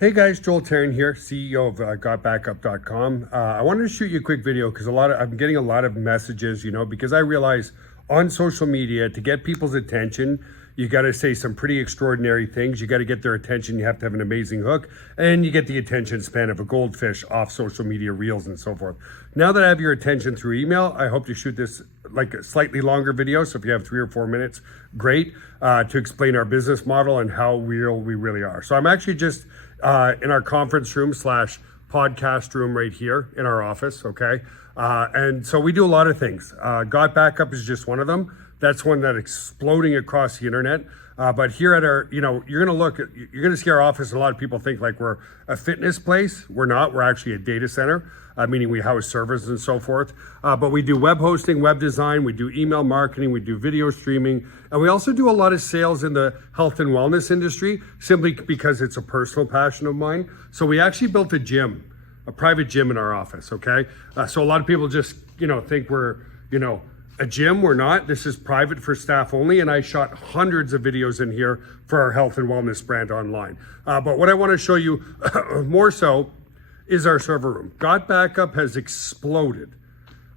Hey guys, Joel Therien here, CEO of Gotbackup.com. I wanted to shoot you a quick video because I'm getting a lot of messages, because I realize on social media to get people's attention, you got to say some pretty extraordinary things. You got to get their attention. You have to have an amazing hook, and you get the attention span of a goldfish off social media reels and so forth. Now that I have your attention through email, I hope to shoot this like a slightly longer video. So if you have 3 or 4 minutes, great, to explain our business model and how real we really are. So I'm actually just in our conference room / podcast room right here in our office, okay? And so we do a lot of things. Gotbackup is just one of them. That's one that's exploding across the internet. But here at our, you're gonna see our office, and a lot of people think like we're a fitness place. We're not, we're actually a data center, meaning we house servers and so forth. But we do web hosting, web design, we do email marketing, we do video streaming, and we also do a lot of sales in the health and wellness industry, simply because it's a personal passion of mine. So we actually built a gym, a private gym in our office, okay? So a lot of people just, think we're, a gym. We're not. This is private for staff only, and I shot hundreds of videos in here for our health and wellness brand online. But what I want to show you more so is our server room. Gotbackup has exploded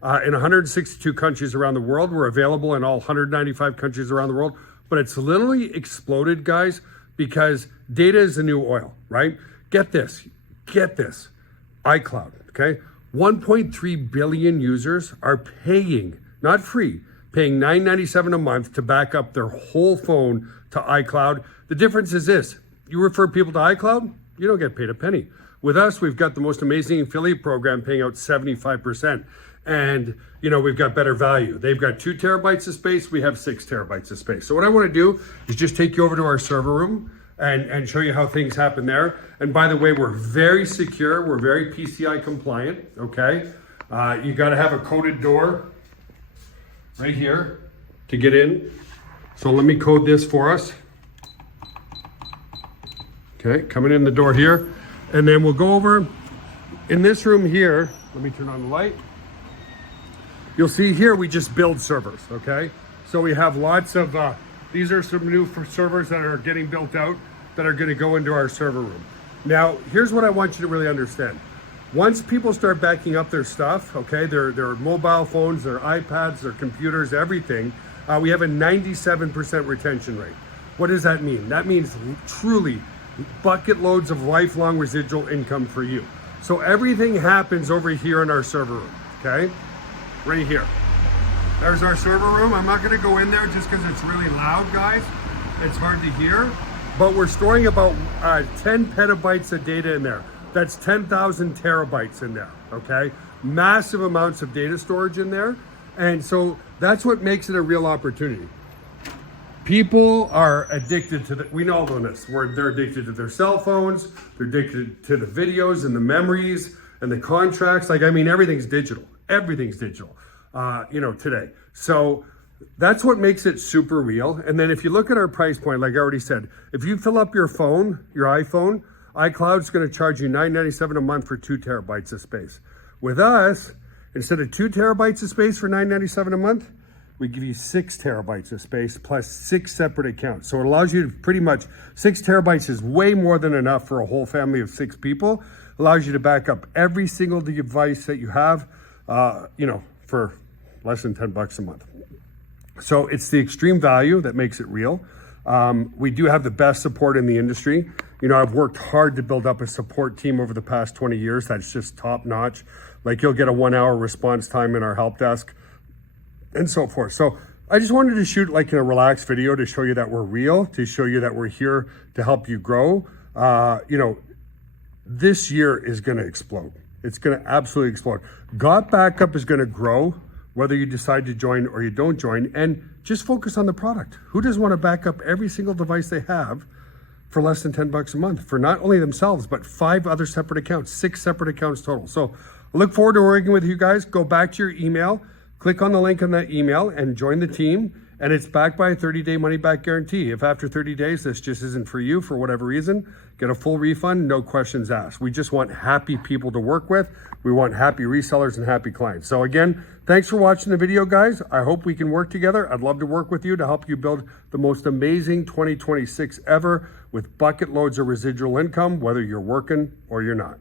in 162 countries around the world. We're available in all 195 countries around the world, but it's literally exploded, guys, because data is the new oil, right? Get this, iCloud, okay? 1.3 billion users are paying, not free, paying $9.97 a month to back up their whole phone to iCloud. The difference is this: you refer people to iCloud, you don't get paid a penny. With us, we've got the most amazing affiliate program paying out 75%. And, we've got better value. They've got 2 terabytes of space, we have 6 terabytes of space. So what I want to do is just take you over to our server room and show you how things happen there. And by the way, we're very secure, we're very PCI compliant, okay? You got to have a coded door right here to get in. So let me code this for us. Okay, coming in the door here. And then we'll go over in this room here. Let me turn on the light. You'll see here, we just build servers, okay? So we have lots of, these are some new servers that are getting built out that are gonna go into our server room. Now, here's what I want you to really understand. Once people start backing up their stuff, okay, their mobile phones, their iPads, their computers, everything, we have a 97% retention rate. What does that mean? That means truly bucket loads of lifelong residual income for you. So everything happens over here in our server room, okay? Right here. There's our server room. I'm not gonna go in there just because it's really loud, guys. It's hard to hear, but we're storing about 10 petabytes of data in there. That's 10,000 terabytes in there, okay? Massive amounts of data storage in there. And so that's what makes it a real opportunity. People are addicted to we know this, they're addicted to their cell phones, they're addicted to the videos and the memories and the contracts. Everything's digital. Everything's digital, today. So that's what makes it super real. And then if you look at our price point, like I already said, if you fill up your phone, your iPhone, iCloud's gonna charge you $9.97 a month for 2 terabytes of space. With us, instead of 2 terabytes of space for $9.97 a month, we give you 6 terabytes of space plus 6 separate accounts. So it allows you to pretty much, 6 terabytes is way more than enough for a whole family of 6 people. Allows you to back up every single device that you have, for less than $10 a month. So it's the extreme value that makes it real. We do have the best support in the industry. I've worked hard to build up a support team over the past 20 years. That's just top notch. Like, you'll get a 1-hour response time in our help desk and so forth. So I just wanted to shoot like a relaxed video to show you that we're real, to show you that we're here to help you grow. This year is going to explode. It's going to absolutely explode. Gotbackup is going to grow, whether you decide to join or you don't join, and just focus on the product. Who doesn't want to back up every single device they have for less than $10 a month for not only themselves, but 5 other separate accounts, 6 separate accounts total. So I look forward to working with you guys. Go back to your email, click on the link on that email and join the team. And it's backed by a 30-day money-back guarantee. If after 30 days this just isn't for you for whatever reason, get a full refund, no questions asked. We just want happy people to work with. We want happy resellers and happy clients. So again, thanks for watching the video, guys. I hope we can work together. I'd love to work with you to help you build the most amazing 2026 ever with bucket loads of residual income, whether you're working or you're not.